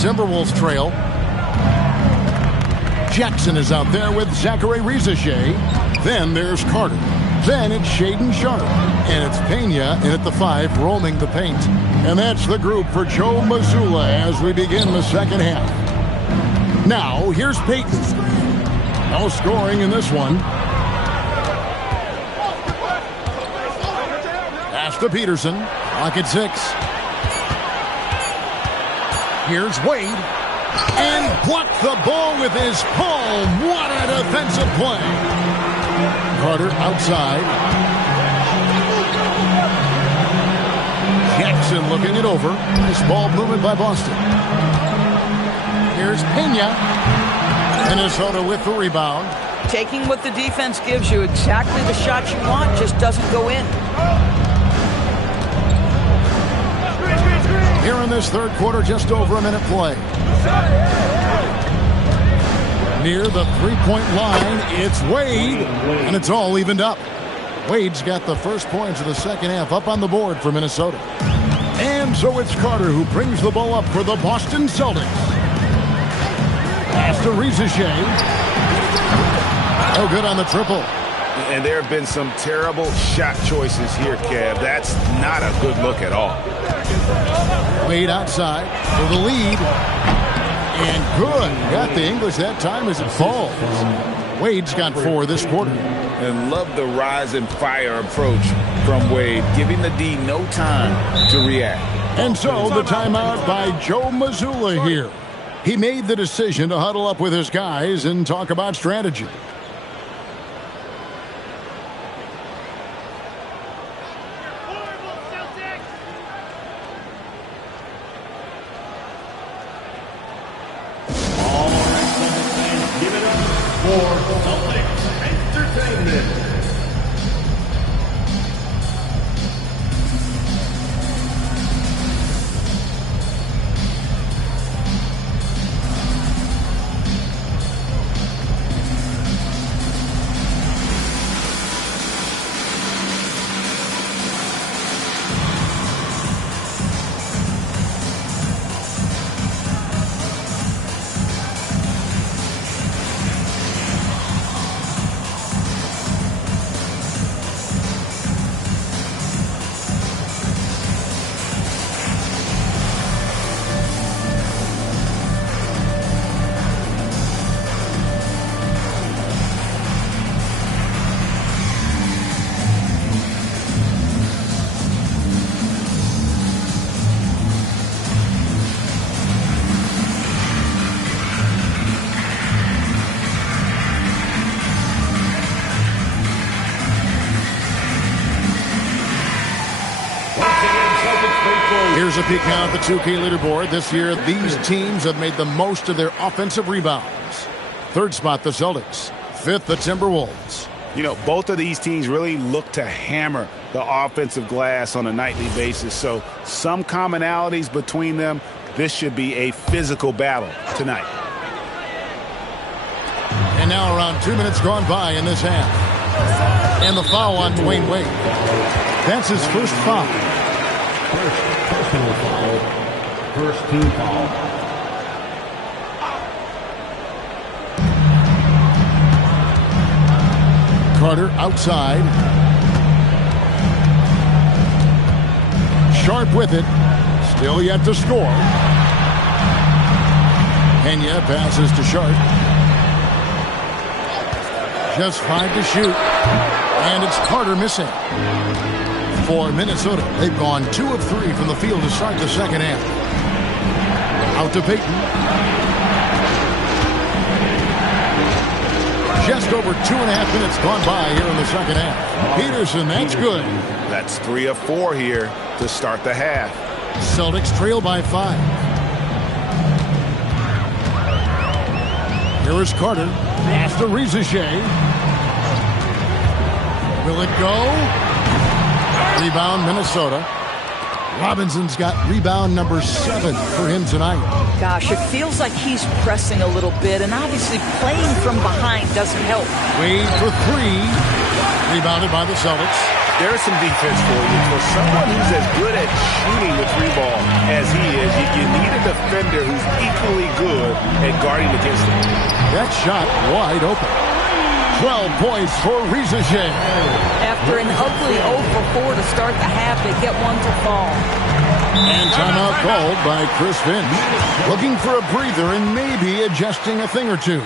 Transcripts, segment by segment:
Timberwolves trail. Jackson is out there with Zachary Rizichet. Then there's Carter. Then it's Shaedon Sharpe. And it's Pena in at the 5, roaming the paint. And that's the group for Joe Mazzulla as we begin the second half. Now, here's Payton. No scoring in this one. Pass to Peterson. Clock at 6. Here's Wade. And blocked the ball with his palm. What a defensive play. Carter outside. Jackson looking it over. Nice ball movement by Boston. Here's Pena. Minnesota with the rebound. Taking what the defense gives you, exactly the shot you want, just doesn't go in. Here in this third quarter, just over a minute play. Near the three-point line, it's Wade, and it's all evened up. Wade's got the first points of the second half up on the board for Minnesota. And so it's Carter who brings the ball up for the Boston Celtics. Pass to Rizichet. No good on the triple. And there have been some terrible shot choices here, Kev. That's not a good look at all. Wade outside for the lead. And good. Got the English that time as it falls. Wade's got 4 this quarter. And love the rise and fire approach from Wade, giving the D no time to react. And so the timeout by Joe Mazzulla here. He made the decision to huddle up with his guys and talk about strategy. Here's a peek now at the 2K leaderboard. This year, these teams have made the most of their offensive rebounds. Third spot, the Celtics. Fifth, the Timberwolves. You know, both of these teams really look to hammer the offensive glass on a nightly basis. So some commonalities between them. This should be a physical battle tonight. And now around 2 minutes gone by in this half. And the foul on Dwayne Wade. That's his first foul. Personal foul. First team foul. Carter outside. Sharpe with it. Still yet to score. Pena passes to Sharpe. Just 5 to shoot. And it's Carter missing. For Minnesota, they've gone 2 of 3 from the field to start the second half. Out to Payton. Just over 2.5 minutes gone by here in the second half. Peterson, that's good. That's 3 of 4 here to start the half. Celtics trail by 5. Here is Carter. Pass to Rizichet. Will it go? Rebound, Minnesota. Robinson's got rebound number 7 for him tonight. Gosh, it feels like he's pressing a little bit, and obviously playing from behind doesn't help. Wade for 3. Rebounded by the Celtics. There's some defense for you. For someone who's as good at shooting the three ball as he is, you need a defender who's equally good at guarding against him. That shot wide open. 12 points for Jsk. After an ugly 0 for 4 to start the half, they get one to fall. And timeout called by Chris Finch. Looking for a breather and maybe adjusting a thing or two.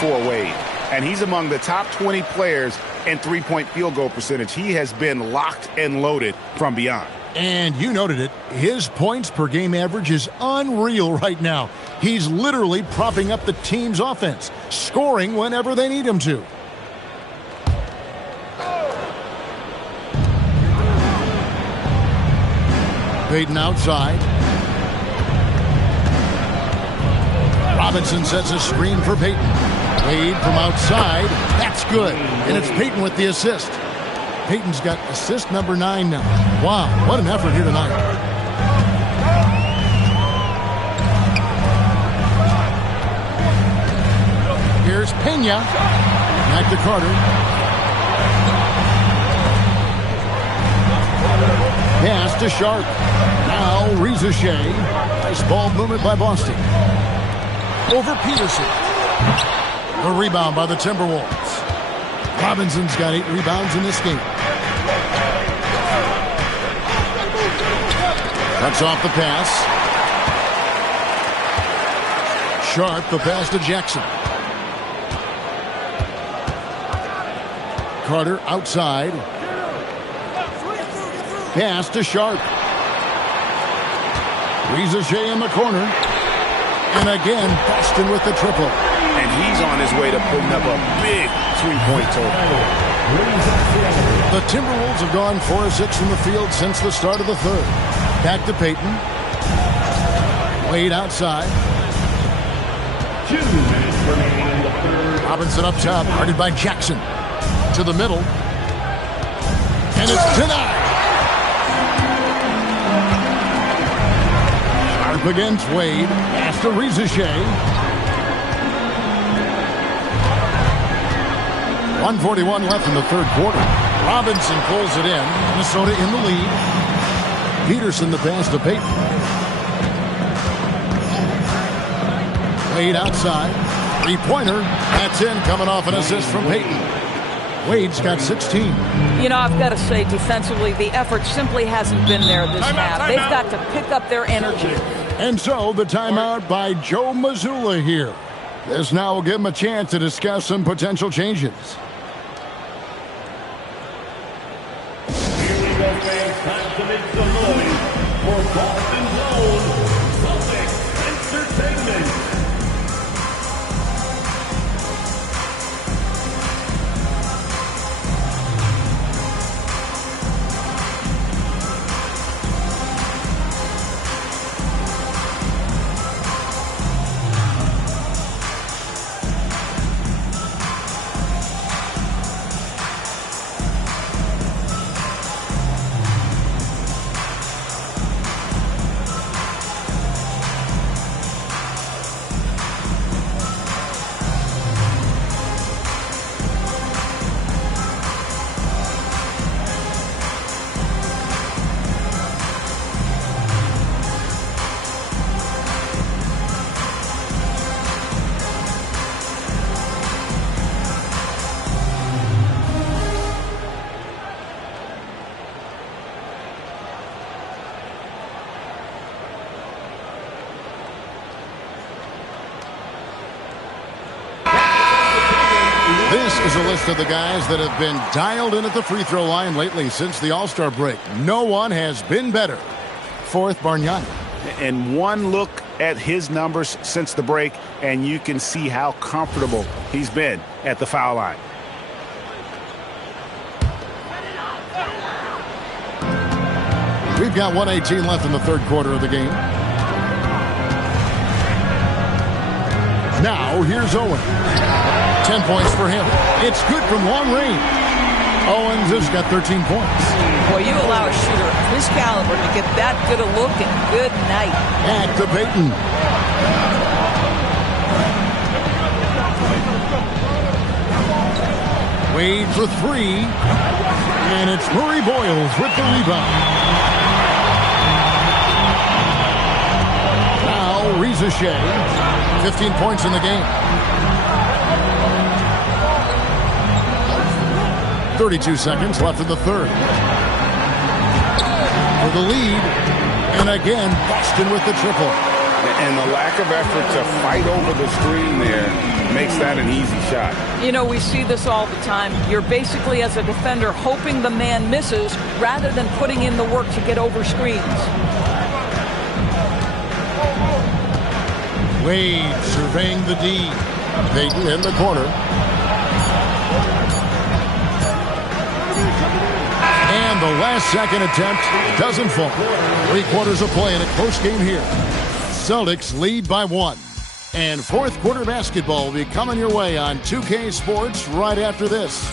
For Wade, and he's among the top 20 players in three-point field goal percentage. He has been locked and loaded from beyond. And you noted it, his points per game average is unreal right now. He's literally propping up the team's offense, scoring whenever they need him to. Payton outside. Robinson sets a screen for Payton. Wade from outside. That's good. And it's Payton with the assist. Payton's got assist number 9 now. Wow, what an effort here tonight. Here's Pena. Back to Carter. Pass to Sharp. Now Jsk. Nice ball movement by Boston. Over Peterson. A rebound by the Timberwolves. Robinson's got 8 rebounds in this game. Cuts off the pass. Sharp, the pass to Jackson. Carter outside. Pass to Sharp. Jsk in the corner. And again, Boston with the triple. And he's on his way to putting up a big three-point total. The Timberwolves have gone 4 of 6 from the field since the start of the third. Back to Payton. Wade outside. 2 minutes remaining in the third. Robinson up top, guarded by Jackson. To the middle. And it's denied. Sharp against Wade. Pass to Jsk. 1:41 left in the third quarter. Robinson pulls it in. Minnesota in the lead. Peterson the pass to Payton. Wade outside. Three-pointer. That's in, coming off an assist from Payton. Wade's got 16. You know, I've got to say, defensively, the effort simply hasn't been there this half. They've got to pick up their energy. And so the timeout by Joe Mazzulla here. This now will give him a chance to discuss some potential changes. Here we go, fans. Time to make some noise for Boston's own Celtics Entertainment. Here's a list of the guys that have been dialed in at the free throw line lately since the All-Star break. No one has been better. Fourth, Bargnani. And one look at his numbers since the break, and you can see how comfortable he's been at the foul line. We've got 1:18 left in the third quarter of the game. Now, here's Owen. 10 points for him. It's good from long range. Owens has got 13 points. Boy, you allow a shooter of his caliber to get that good a look and good night. Back to Payton. Wade for three. And it's Murray Boyles with the rebound. Now, Reza Shea. 15 points in the game. 32 seconds left in the third. For the lead. And again, Boston with the triple. And the lack of effort to fight over the screen there makes that an easy shot. You know, we see this all the time. You're basically, as a defender, hoping the man misses rather than putting in the work to get over screens. Wade surveying the D. Payton in the corner. And the last second attempt doesn't fall. 3 quarters of play in a close game here. Celtics lead by 1. And fourth quarter basketball will be coming your way on 2K Sports right after this.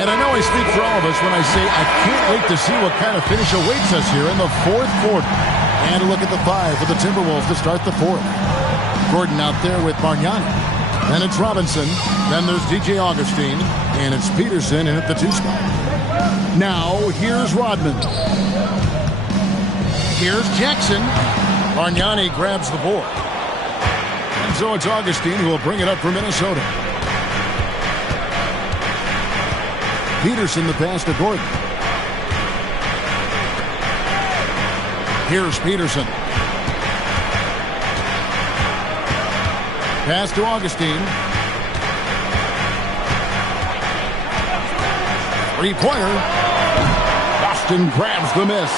And I know I speak for all of us when I say I can't wait to see what kind of finish awaits us here in the fourth quarter. And a look at the 5 for the Timberwolves to start the fourth. Gordon out there with Bargnani. Then it's Robinson. Then there's DJ Augustine. And it's Peterson in at the 2 spot. Now, here's Rodman. Here's Jackson. Bargnani grabs the board. And so it's Augustine who will bring it up for Minnesota. Peterson the pass to Gordon. Here's Peterson. Pass to Augustine. 3-pointer. Boston grabs the miss.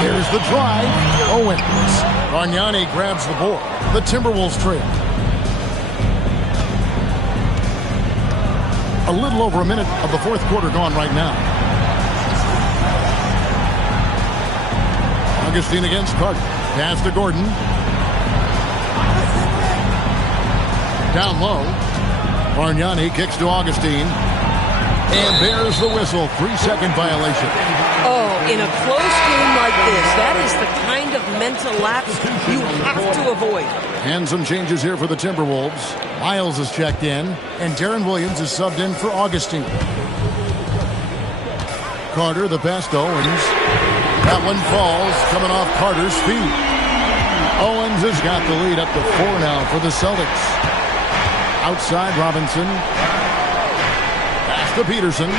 Here's the drive. Owens. Bargnani grabs the board. The Timberwolves trail. A little over a minute of the fourth quarter gone right now. Augustine against Carter. Pass to Gordon. Down low. Bargnani kicks to Augustine. And there's the whistle. 3-second violation. Oh, in a close game like this, that is the kind of mental lapse you have to avoid. And some changes here for the Timberwolves. Miles is checked in, and Darren Williams is subbed in for Augustine. Carter, the pass to Owens. That one falls, coming off Carter's feet. Owens has got the lead up to 4 now for the Celtics. Outside, Robinson. Pass to Peterson.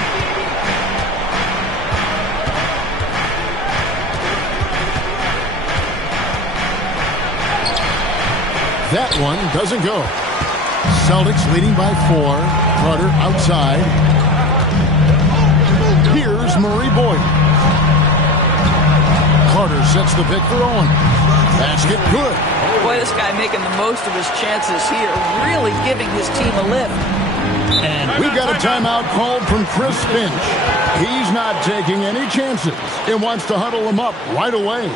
That one doesn't go. Celtics leading by 4. Carter outside. Here's Murray Boyd. Carter sets the pick for Owen. Basket good. Boy, this guy making the most of his chances here, really giving his team a lift. And we've got a timeout called from Chris Finch. He's not taking any chances. He wants to huddle them up right away.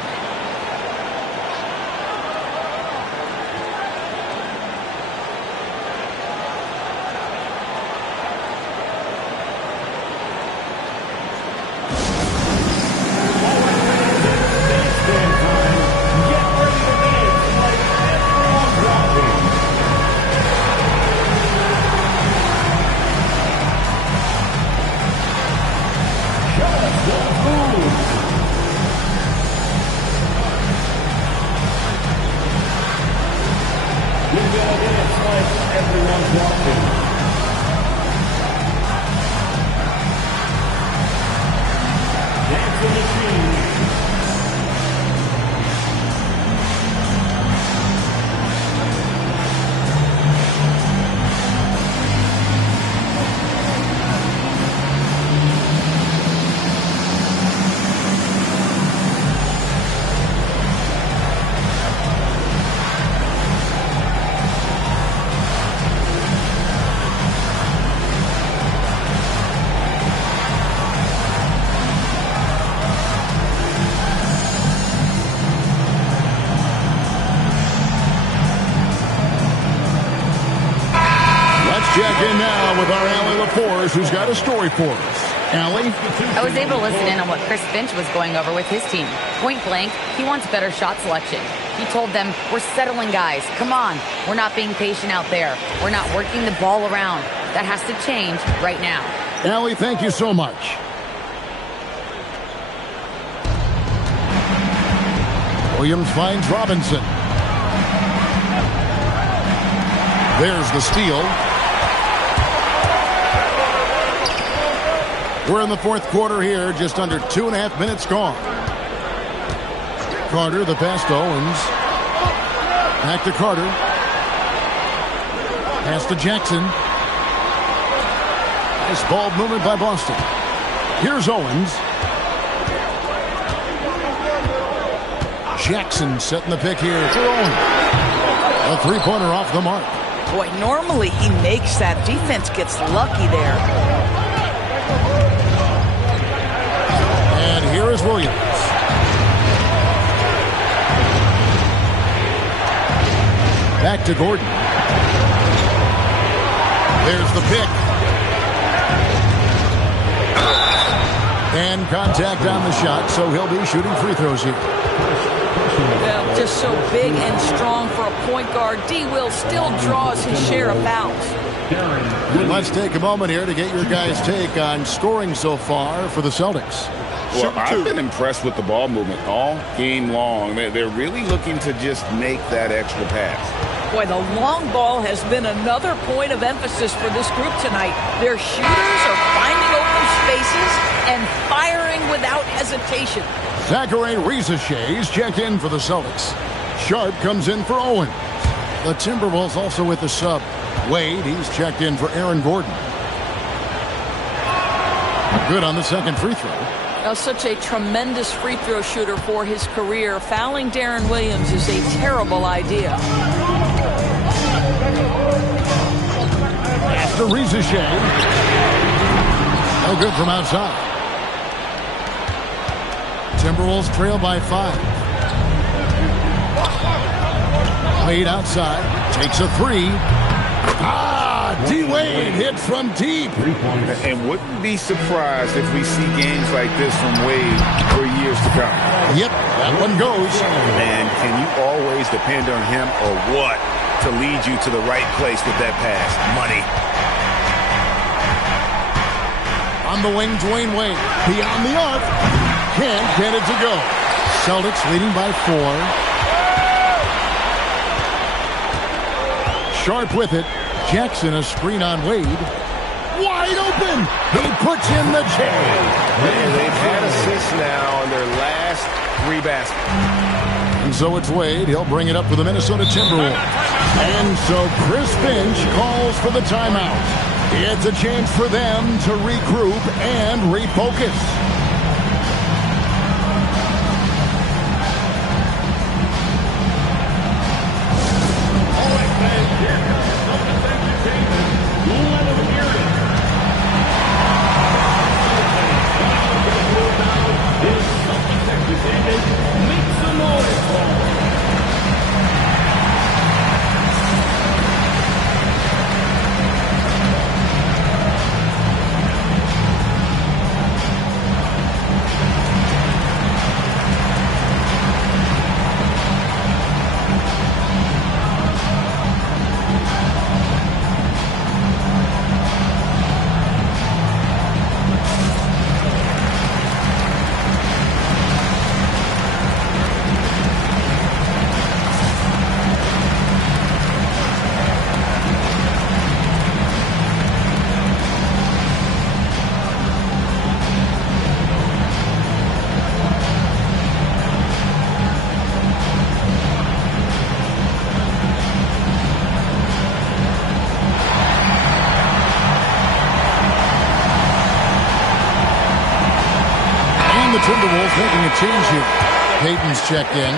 with our Allie LaForce, who's got a story for us. Allie? I was able to listen in on what Chris Finch was going over with his team. Point blank, he wants better shot selection. He told them, we're settling guys. Come on. We're not being patient out there. We're not working the ball around. That has to change right now. Allie, thank you so much. Williams finds Robinson. There's the steal. We're in the fourth quarter here, just under 2.5 minutes gone. Carter, the pass to Owens. Back to Carter. Pass to Jackson. Nice ball movement by Boston. Here's Owens. Jackson setting the pick here for Owens. A three-pointer off the mark. Boy, normally he makes that. Defense gets lucky there. And here is Williams. Back to Gordon. There's the pick. And contact on the shot, so he'll be shooting free throws here. Well, just so big and strong for a point guard, D. Will still draws his share of fouls. Let's take a moment here to get your guys' take on scoring so far for the Celtics. Well, I've been impressed with the ball movement all game long. They're really looking to just make that extra pass. Boy, the long ball has been another point of emphasis for this group tonight. Their shooters are finding open spaces and firing without hesitation. Zachary Rizachet's checked in for the Celtics. Sharp comes in for Owens. The Timberwolves also with the sub. Wade, he's checked in for Aaron Gordon. Good on the second free throw. Now, such a tremendous free throw shooter for his career. Fouling Darren Williams is a terrible idea. After Rizachet. No good from outside. Timberwolves trail by 5. Wade outside. Takes a three. D-Wade hits from deep. And wouldn't be surprised if we see games like this from Wade for years to come. Yep, that one goes. And can you always depend on him or what to lead you to the right place with that pass? Money. On the wing, Dwayne Wade. Beyond the arc. Can't get it to go. Celtics leading by 4. Sharp with it. Jackson, a screen on Wade. Wide open. He puts in the J. They've had assists now on their last 3 baskets. And so it's Wade. He'll bring it up for the Minnesota Timberwolves. And so Chris Finch calls for the timeout. It's a chance for them to regroup and refocus. Timberwolves making a change here. Payton's checked in.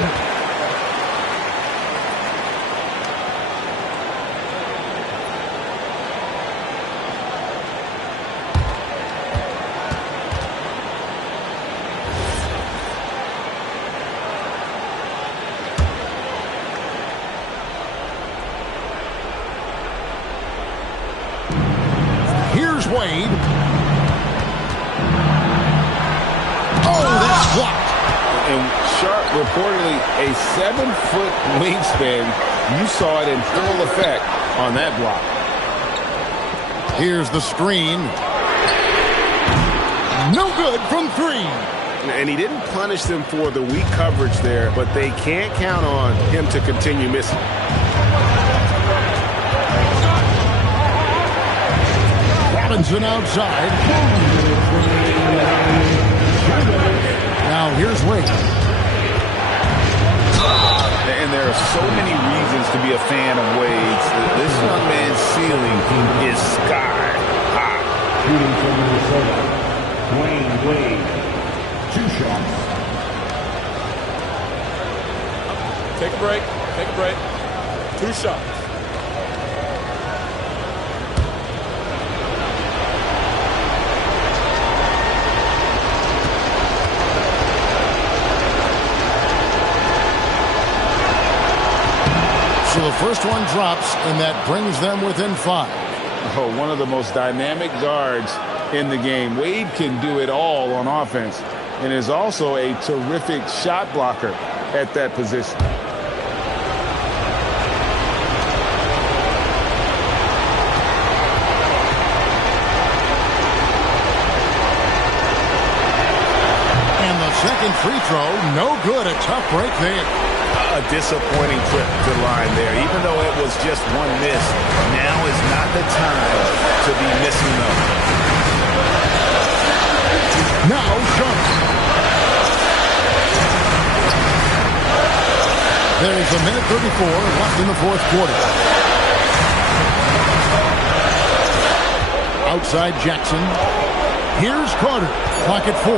Wade. Oh, that's blocked. And Sharp, reportedly a 7-foot wingspan. You saw it in full effect on that block. Here's the screen. No good from 3. And he didn't punish them for the weak coverage there, but they can't count on him to continue missing. Robinson outside. Now here's Wade. And there are so many reasons to be a fan of Wade's. This young man's ceiling is sky high. Shooting from Minnesota, Dwayne Wade. 2 shots. Take a break. Take a break. 2 shots. So the first one drops, and that brings them within 5. Oh, one of the most dynamic guards in the game. Wade can do it all on offense and is also a terrific shot blocker at that position. And the second free throw, no good. A tough break there. A disappointing trip to the line there. Even though it was just one miss, now is not the time to be missing them. Now Sharp. There's a minute 34 left in the fourth quarter. Outside Jackson. Here's Carter. Clock at 4.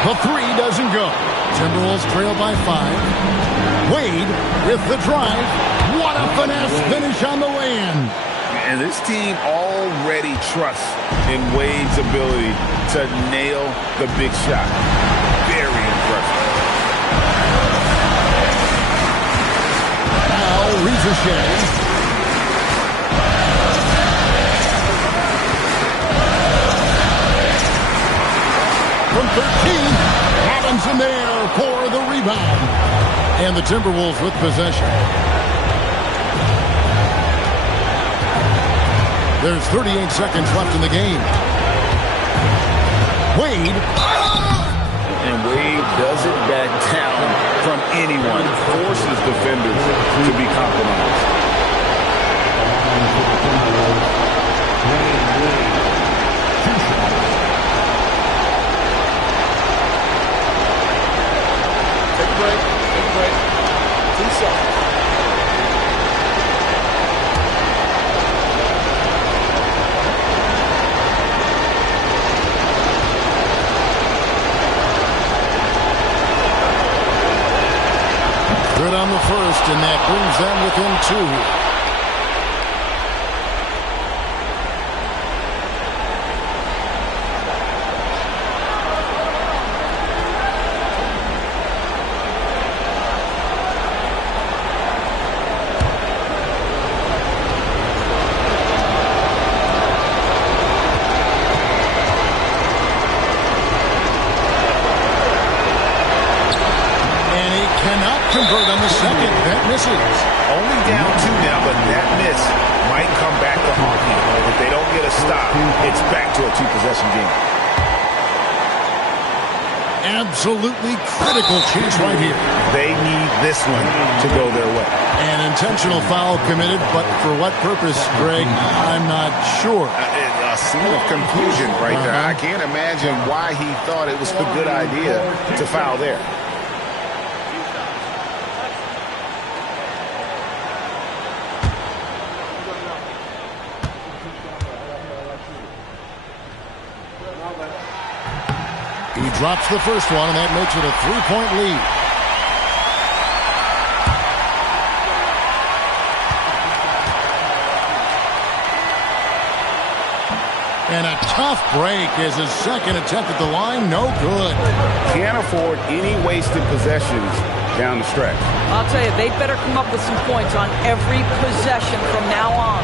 The 3 doesn't go. Timberwolves trail by 5. Wade with the drive. What a finesse finish on the lay-in. And this team already trusts in Wade's ability to nail the big shot. Very impressive. Now Ricochet. From 13, Robinson there for the rebound. And the Timberwolves with possession. There's 38 seconds left in the game. Wade. And Wade doesn't back down from anyone. Forces defenders to be compromised. Take a break. 2 shots. Good on the first, and that brings them within 2. Convert on the second. That misses. Only down 2 now, but that miss might come back to haunt him. If they don't get a stop, it's back to a 2-possession game. Absolutely critical chance right here. They need this one to go their way. An intentional foul committed, but for what purpose, Greg? I'm not sure. A scene of confusion right there. I can't imagine why he thought it was a good idea to foul there. He drops the first one, and that makes it a 3-point lead. And a tough break is his second attempt at the line. No good. Can't afford any wasted possessions down the stretch. I'll tell you, they better come up with some points on every possession from now on.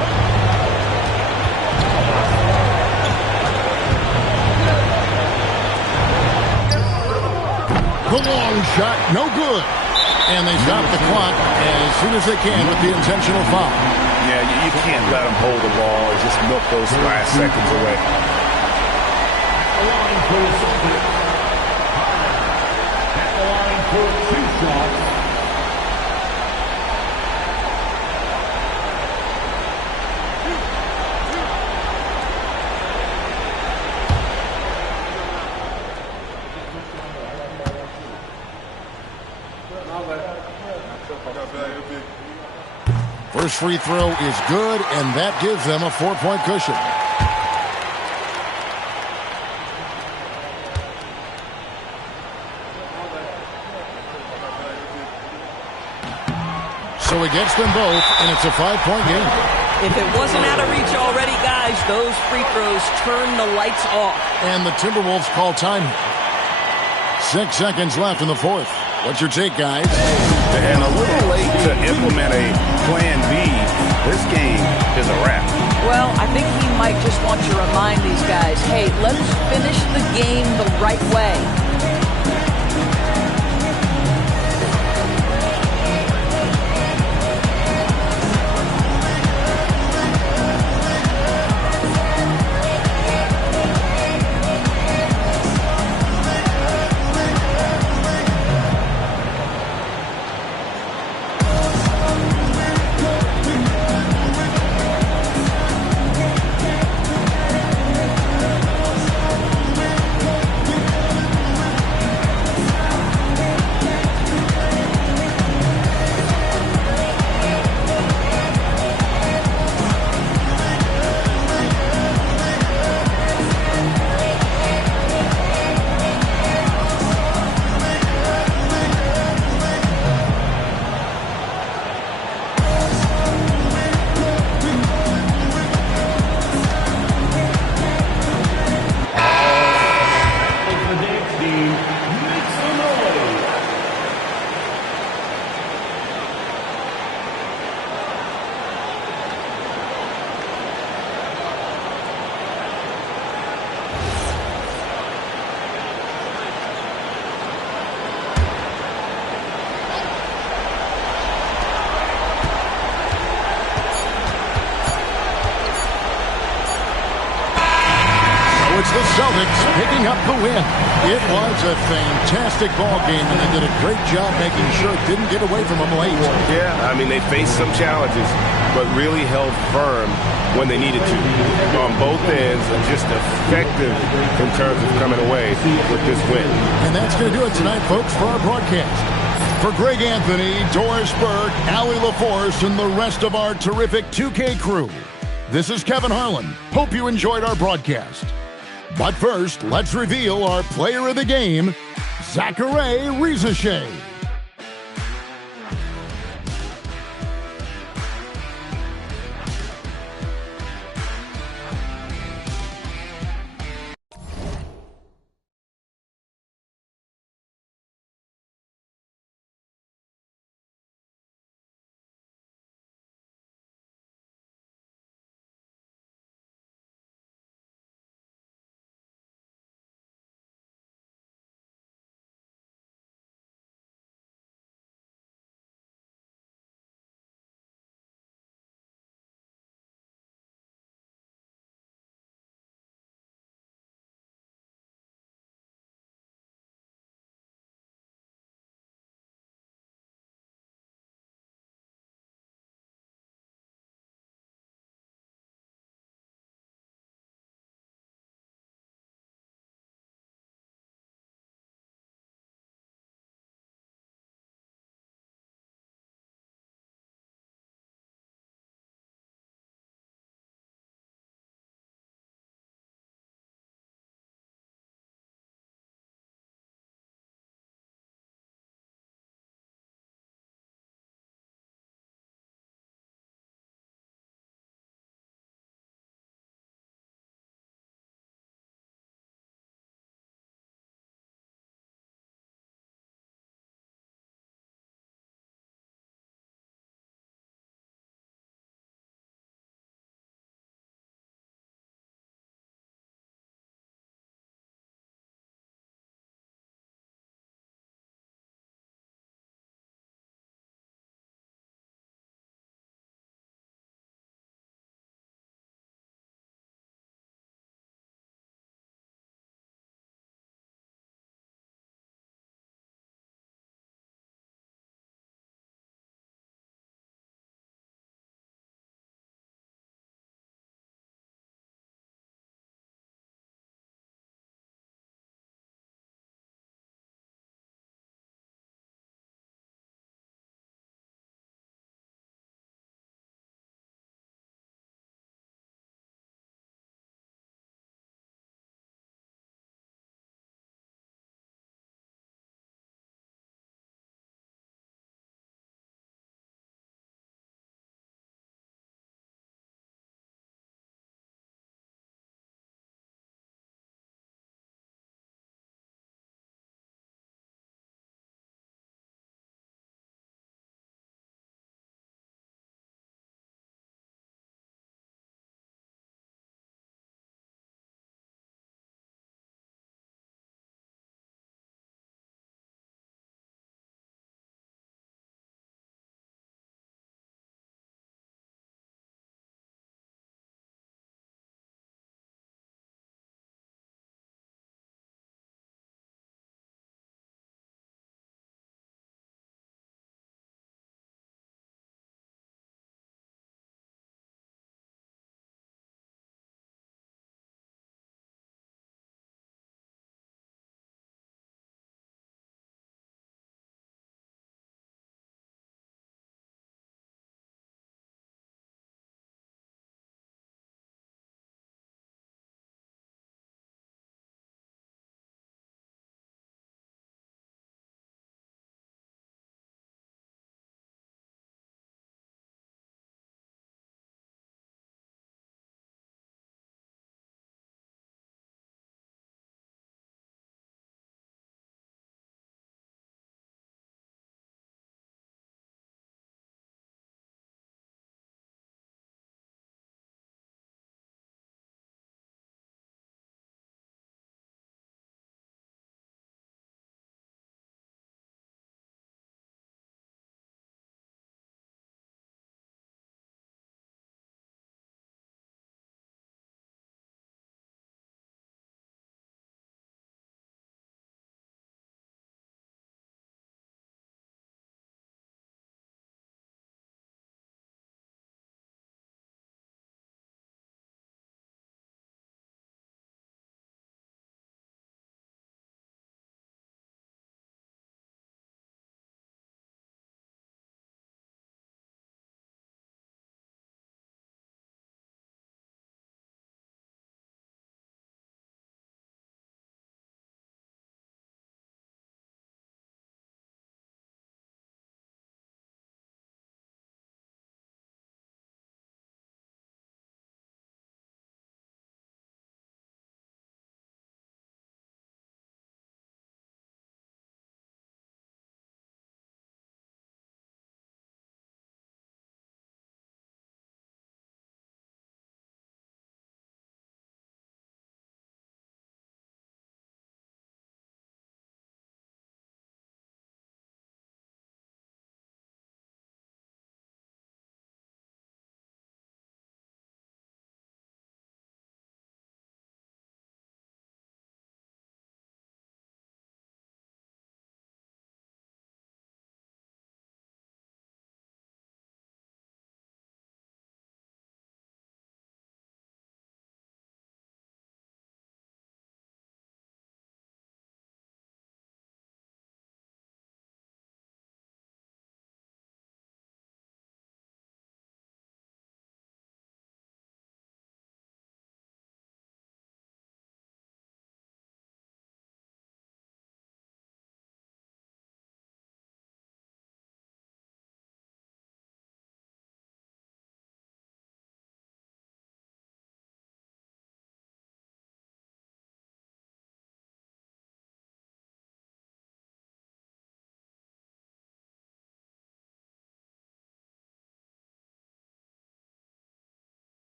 The long shot, no good. And they stop the clock as soon as they can with the intentional foul. Yeah, you can't let them hold the ball and just milk those last seconds away. Line for the Celtics. At the line for 2 shots. First free throw is good, and that gives them a 4-point cushion. So he gets them both, and it's a 5-point game. If it wasn't out of reach already, guys, those free throws turn the lights off. And the Timberwolves call time. 6 seconds left in the fourth. What's your take, guys? And a little late to implement a plan B. This game is a wrap. Well, I think he might just want to remind these guys, hey, let's finish the game the right way. The Celtics picking up the win. It was a fantastic ball game, and they did a great job making sure it didn't get away from them late. Yeah, I mean, they faced some challenges, but really held firm when they needed to. On both ends, and just effective in terms of coming away with this win. And that's going to do it tonight, folks, for our broadcast. For Greg Anthony, Doris Burke, Allie LaForce, and the rest of our terrific 2K crew, this is Kevin Harlan. Hope you enjoyed our broadcast. But first, let's reveal our player of the game, Zachary Rizachet.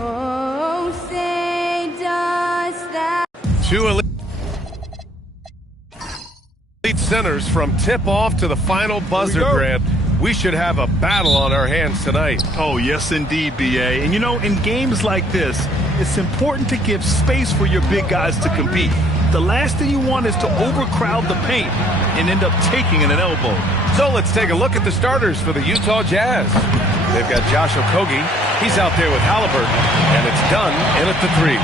Oh, say does that. Two elite centers from tip-off to the final buzzer, Grant. We should have a battle on our hands tonight. Oh, yes, indeed, B.A. And, you know, in games like this, it's important to give space for your big guys to compete. The last thing you want is to overcrowd the paint and end up taking an elbow. So let's take a look at the starters for the Utah Jazz. They've got Josh Okogie. He's out there with Halliburton, and it's done in at the 3.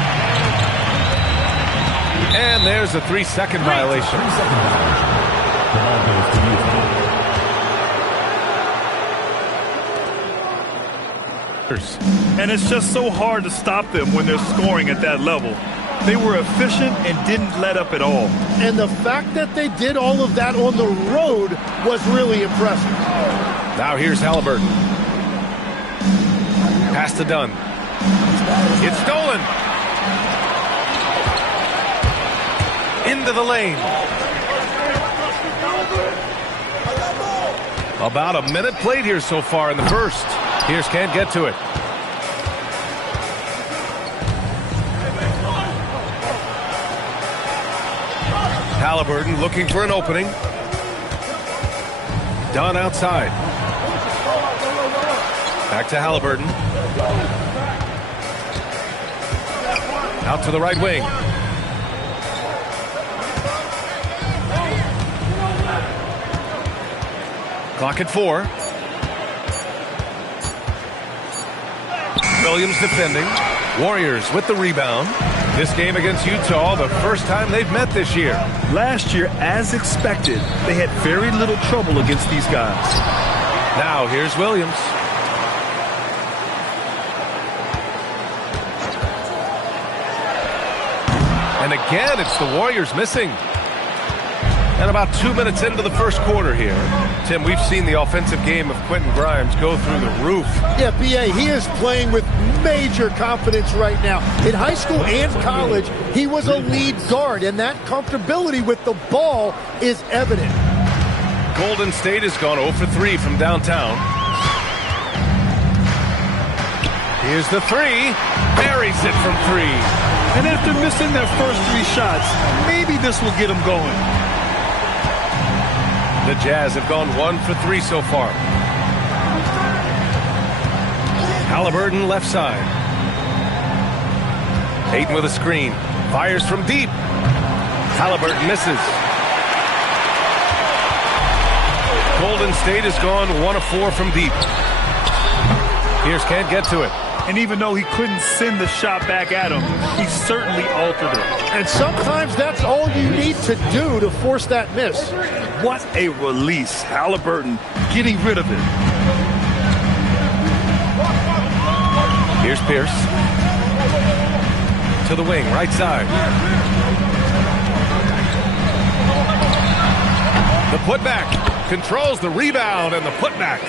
And there's a 3-second violation. And it's just so hard to stop them when they're scoring at that level. They were efficient and didn't let up at all. And the fact that they did all of that on the road was really impressive. Now here's Halliburton. Pass to Dunn. It's stolen. Into the lane. About a minute played here so far in the first. Pierce can't get to it. Halliburton looking for an opening. Dunn outside. Back to Halliburton. Out to the right wing. Clock at 4. Williams defending. Warriors with the rebound. This game against Utah, the first time they've met this year. Last year, as expected, they had very little trouble against these guys. Now here's Williams. And again, it's the Warriors missing. And about 2 minutes into the first quarter here. Tim, we've seen the offensive game of Quentin Grimes go through the roof. Yeah, B.A., he is playing with major confidence right now. In high school and college, he was a lead guard, and that comfortability with the ball is evident. Golden State has gone 0 for 3 from downtown. Here's the 3. Buries it from 3. And after missing their first 3 shots, maybe this will get them going. The Jazz have gone 1 for 3 so far. Halliburton left side. Hayden with a screen. Fires from deep. Halliburton misses. Golden State has gone 1 of 4 from deep. Pierce can't get to it. And even though he couldn't send the shot back at him, he certainly altered it. And sometimes that's all you need to do to force that miss. What a release. Halliburton getting rid of it. Here's Pierce. To the wing, right side. The putback. Controls the rebound and the putback.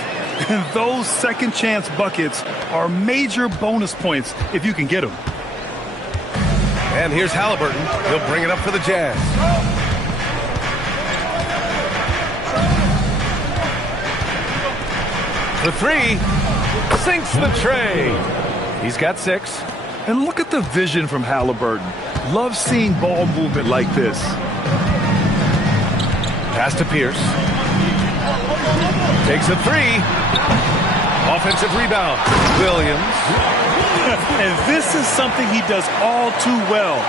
And those second chance buckets are major bonus points if you can get them. And here's Halliburton. He'll bring it up for the Jazz. For 3. Sinks the tray. He's got 6. And look at the vision from Halliburton. Love seeing ball movement like this. Pass to Pierce. Takes a 3. Offensive rebound. Williams. And this is something he does all too well.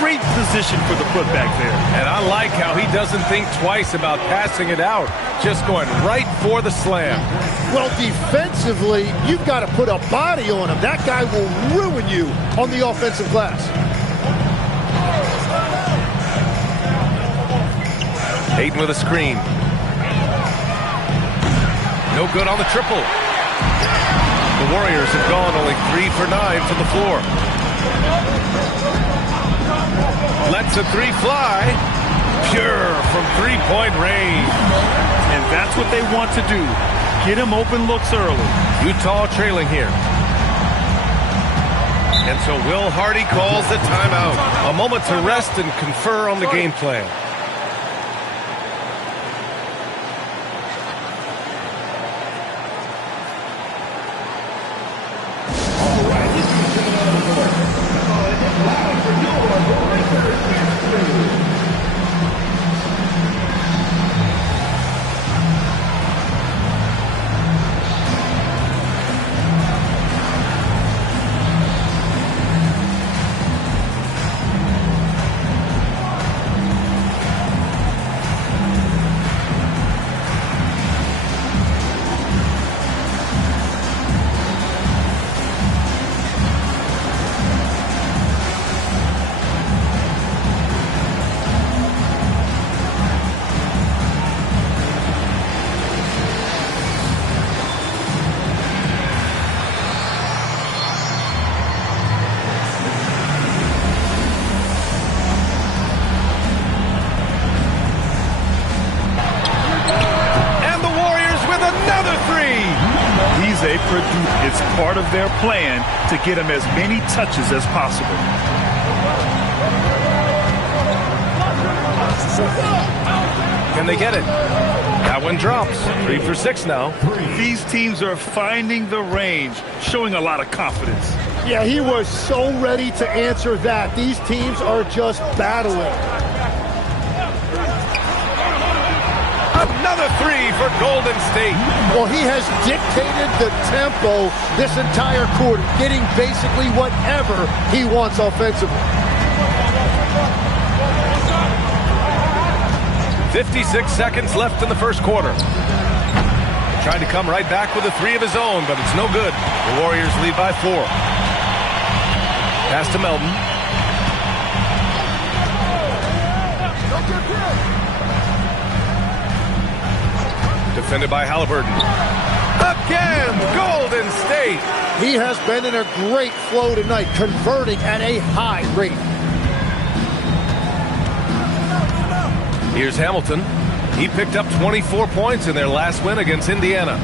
Great position for the putback there. And I like how he doesn't think twice about passing it out. Just going right for the slam. Well, defensively, you've got to put a body on him. That guy will ruin you on the offensive glass. Hayden with a screen. No good on the triple. The Warriors have gone only 3 for 9 from the floor. Lets a 3 fly. Pure from three-point range. And that's what they want to do. Get him open looks early. Utah trailing here. And so Will Hardy calls the timeout. A moment to rest and confer on the game plan. It's part of their plan to get him as many touches as possible. Can they get it? That one drops. 3 for 6 now. These teams are finding the range, showing a lot of confidence. Yeah, he was so ready to answer that. These teams are just battling. Another 3 for Golden State. Well, he has dictated the tempo this entire quarter, getting basically whatever he wants offensively. 56 seconds left in the first quarter. Trying to come right back with a 3 of his own, but it's no good. The Warriors lead by 4. Pass to Melton. Defended by Halliburton. Again, Golden State. He has been in a great flow tonight, converting at a high rate. Here's Hamilton. He picked up 24 points in their last win against Indiana.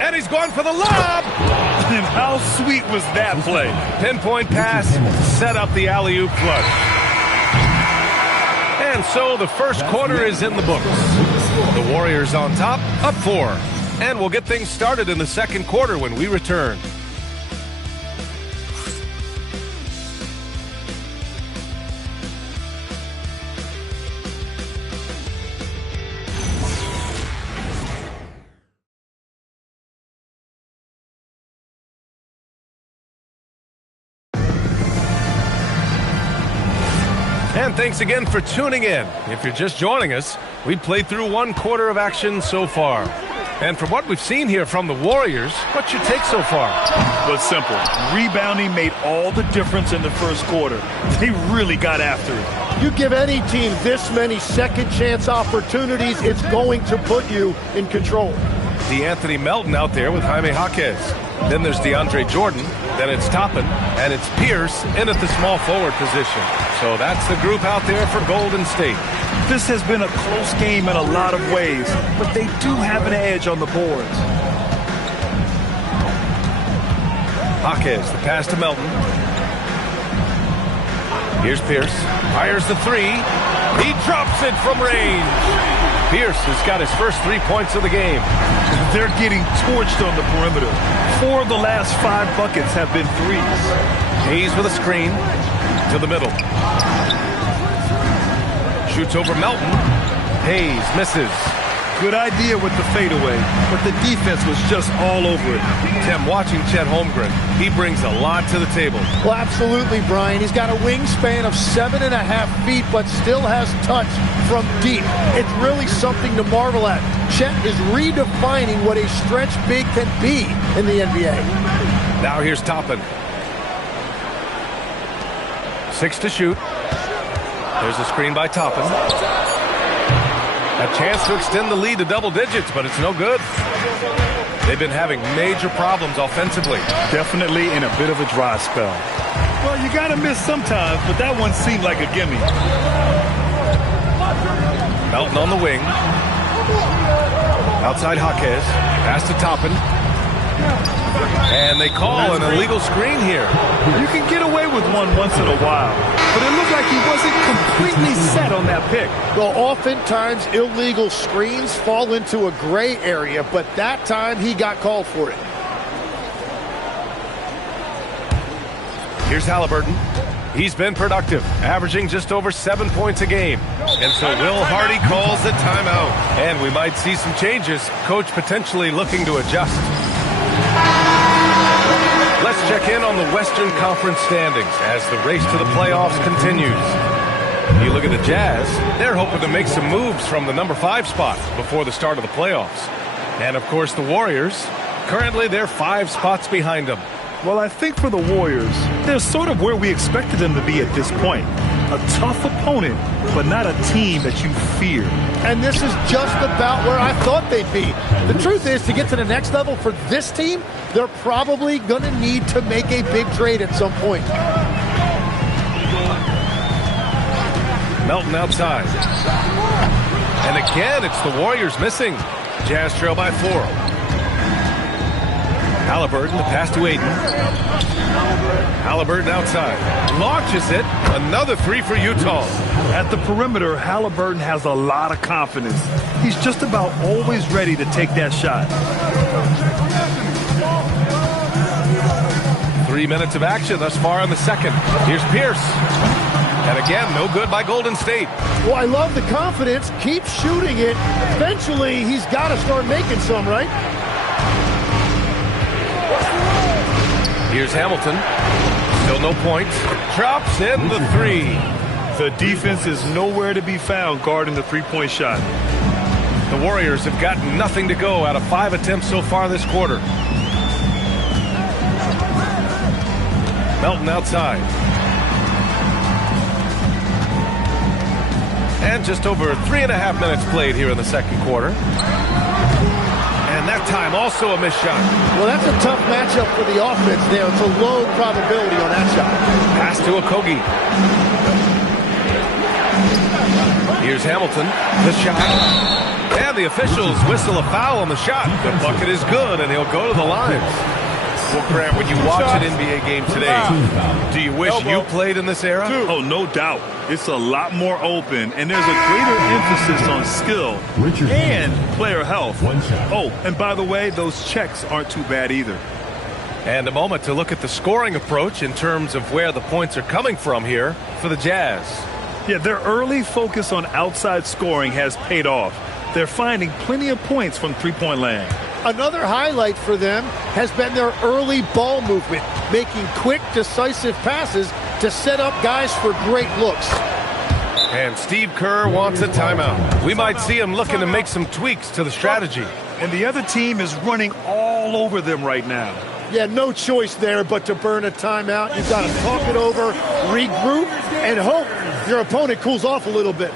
And he's going for the lob. And how sweet was that play? Pinpoint pass, set up the alley-oop flush. And so the first quarter is in the books. The Warriors on top, up 4. And we'll get things started in the second quarter when we return. And thanks again for tuning in. If you're just joining us, we've played through 1 quarter of action so far. And from what we've seen here from the Warriors, what's your take so far? Well, it's simple. Rebounding made all the difference in the first quarter. They really got after it. You give any team this many second chance opportunities, it's going to put you in control. D'Anthony Melton out there with Jaime Jaquez. Then there's DeAndre Jordan. Then it's Toppin. And it's Pierce in at the small forward position. So that's the group out there for Golden State. This has been a close game in a lot of ways, but they do have an edge on the boards. Jaquez, the pass to Melton. Here's Pierce. Fires the 3. He drops it from range. Pierce has got his first 3 points of the game. They're getting torched on the perimeter. 4 of the last 5 buckets have been threes. Hayes with a screen to the middle. Shoots over Melton. Hayes misses. Good idea with the fadeaway, but the defense was just all over it. Tim, watching Chet Holmgren, he brings a lot to the table. Well, absolutely, Brian. He's got a wingspan of 7.5 feet, but still has touch from deep. It's really something to marvel at. Chet is redefining what a stretch big can be in the NBA. Now here's Toppin. 6 to shoot. There's a screen by Toppin. A chance to extend the lead to double digits, but it's no good. They've been having major problems offensively. Definitely in a bit of a dry spell. Well, you got to miss sometimes, but that one seemed like a gimme. Melton on the wing. Outside Jaquez. Pass to Toppin. And they call an illegal screen here. You can get away with one once in a while, but it looked like he wasn't completely set on that pick. Well, oftentimes illegal screens fall into a gray area, but that time he got called for it. Here's Halliburton. He's been productive, averaging just over 7 points a game. And so Will Hardy calls the timeout. And we might see some changes. Coach potentially looking to adjust. Let's check in on the Western Conference standings as the race to the playoffs continues. You look at the Jazz, they're hoping to make some moves from the number 5 spot before the start of the playoffs. And of course the Warriors, currently they're 5 spots behind them. Well, I think for the Warriors, they're sort of where we expected them to be at this point. A tough opponent, but not a team that you fear. And this is just about where I thought they'd be. The truth is, to get to the next level for this team, they're probably going to need to make a big trade at some point. Melton outside. And again, it's the Warriors missing. Jazz trail by 4. Halliburton, the pass to Aiden. Halliburton outside. Launches it. Another 3 for Utah. At the perimeter, Halliburton has a lot of confidence. He's just about always ready to take that shot. 3 minutes of action thus far in the second. Here's Pierce. And again, no good by Golden State. Well, I love the confidence. Keep shooting it. Eventually, he's got to start making some, right? Here's Hamilton. Still no points. Drops in the 3. The defense is nowhere to be found guarding the three-point shot. The Warriors have gotten nothing to go out of 5 attempts so far this quarter. Melton outside. And just over 3.5 minutes played here in the second quarter. And that time also a missed shot. Well, that's a tough matchup for the offense there. It's a low probability on that shot. Pass to Okogie. Here's Hamilton. The shot. And the officials whistle a foul on the shot. The bucket is good, and he'll go to the line. Well, Grant, when you watch an NBA game today, do you wish you played in this era? Oh, no doubt. It's a lot more open, and there's a greater emphasis on skill and player health. Oh, and by the way, those checks aren't too bad either. And a moment to look at the scoring approach in terms of where the points are coming from here for the Jazz. Yeah, their early focus on outside scoring has paid off. They're finding plenty of points from three-point land. Another highlight for them has been their early ball movement, making quick, decisive passes to set up guys for great looks. And Steve Kerr wants a timeout. We might see him looking to make some tweaks to the strategy. And the other team is running all over them right now. Yeah, no choice there but to burn a timeout. You've got to talk it over, regroup, and hope your opponent cools off a little bit.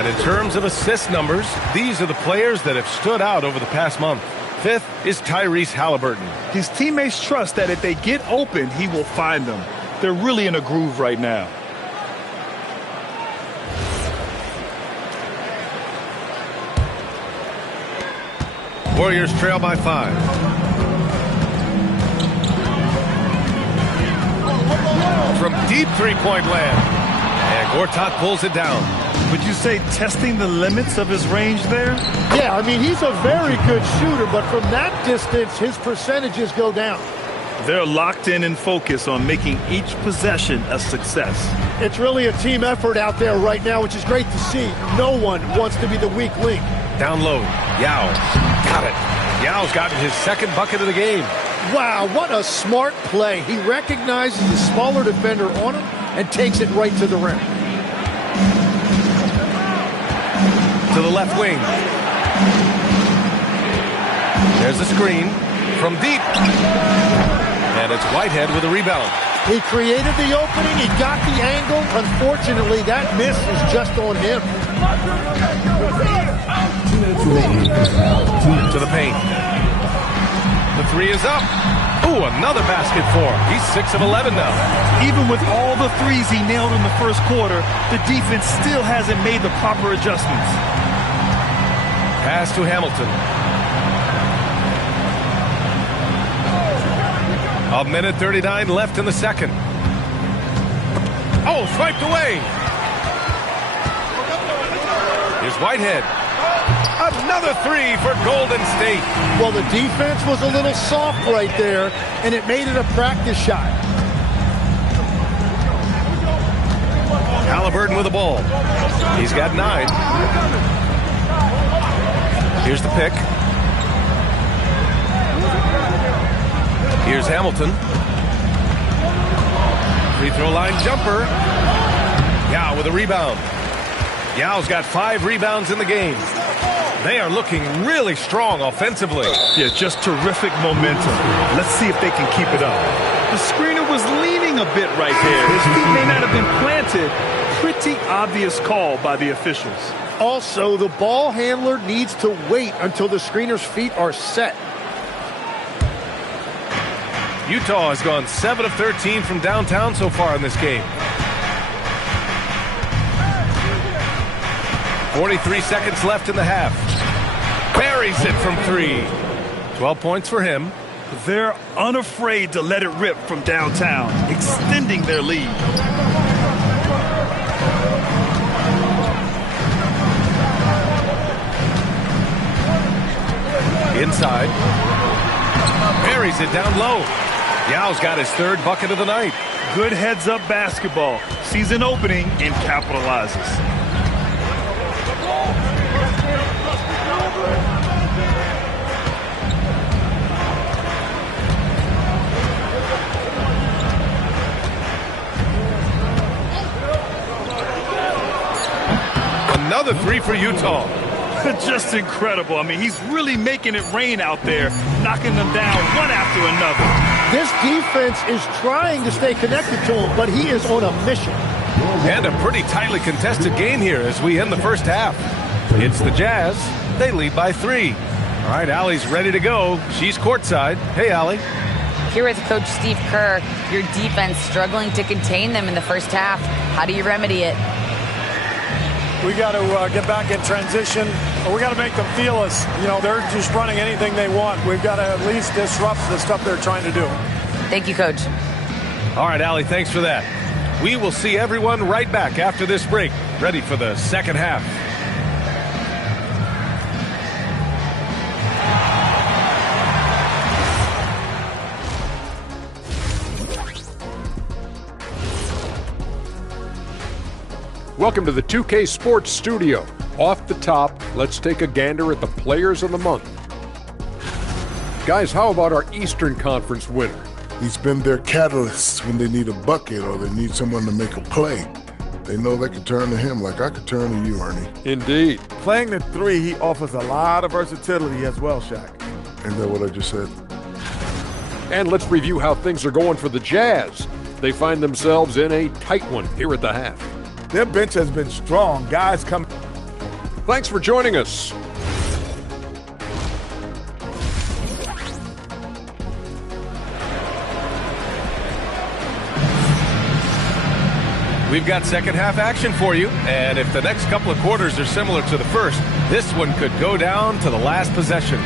In terms of assist numbers, these are the players that have stood out over the past month. 5th is Tyrese Halliburton. His teammates trust that if they get open, he will find them. They're really in a groove right now. Warriors trail by 5. From deep three-point land. And Gortat pulls it down. Would you say testing the limits of his range there? Yeah, I mean, he's a very good shooter, but from that distance, his percentages go down. They're locked in and focused on making each possession a success. It's really a team effort out there right now, which is great to see. No one wants to be the weak link. Down low. Yao. Got it. Yao's gotten his second bucket of the game. Wow, what a smart play. He recognizes the smaller defender on him and takes it right to the rim. To the left wing. There's a screen from deep. And it's Whitehead with a rebound. He created the opening. He got the angle. Unfortunately, that miss is just on him. To the paint. The three is up. Ooh, another basket for him. He's 6 of 11 now. Even with all the threes he nailed in the first quarter, the defense still hasn't made the proper adjustments. Pass to Hamilton. A minute 39 left in the second. Oh, swiped away. Here's Whitehead. Another three for Golden State. Well, the defense was a little soft right there, and it made it a practice shot. Halliburton with the ball. He's got 9. Here's the pick. Here's Hamilton. Free throw line jumper. Yao with a rebound. Yao's got 5 rebounds in the game. They are looking really strong offensively. Yeah, just terrific momentum. Let's see if they can keep it up. The screener was leaning a bit right there. His feet may not have been planted. Pretty obvious call by the officials. Also, the ball handler needs to wait until the screener's feet are set. Utah has gone 7 of 13 from downtown so far in this game. 43 seconds left in the half. Buries it from 3. 12 points for him. They're unafraid to let it rip from downtown, extending their lead. Inside. Buries it down low. Yao's got his 3rd bucket of the night. Good heads-up basketball. Sees an opening and capitalizes. Another 3 for Utah. Just incredible. I mean, he's really making it rain out there, knocking them down one after another. This defense is trying to stay connected to him, but he is on a mission. And a pretty tightly contested game here as we end the first half. It's the Jazz. They lead by 3. All right, Allie's ready to go. She's courtside. Hey, Allie. Here with Coach Steve Kerr, your defense struggling to contain them in the first half. How do you remedy it? We got to get back in transition. We got to make them feel us. You know, they're just running anything they want. We've got to at least disrupt the stuff they're trying to do. Thank you, Coach. All right, Allie, thanks for that. We will see everyone right back after this break, ready for the second half. Welcome to the 2K Sports Studio. Off the top, let's take a gander at the players of the month. Guys, how about our Eastern Conference winner? He's been their catalyst when they need a bucket or they need someone to make a play. They know they can turn to him like I could turn to you, Ernie. Indeed. Playing the 3, he offers a lot of versatility as well, Shaq. Ain't that what I just said? And let's review how things are going for the Jazz. They find themselves in a tight one here at the half. Their bench has been strong. Guys come. Thanks for joining us. We've got second half action for you, and if the next couple of quarters are similar to the first, this one could go down to the last possession.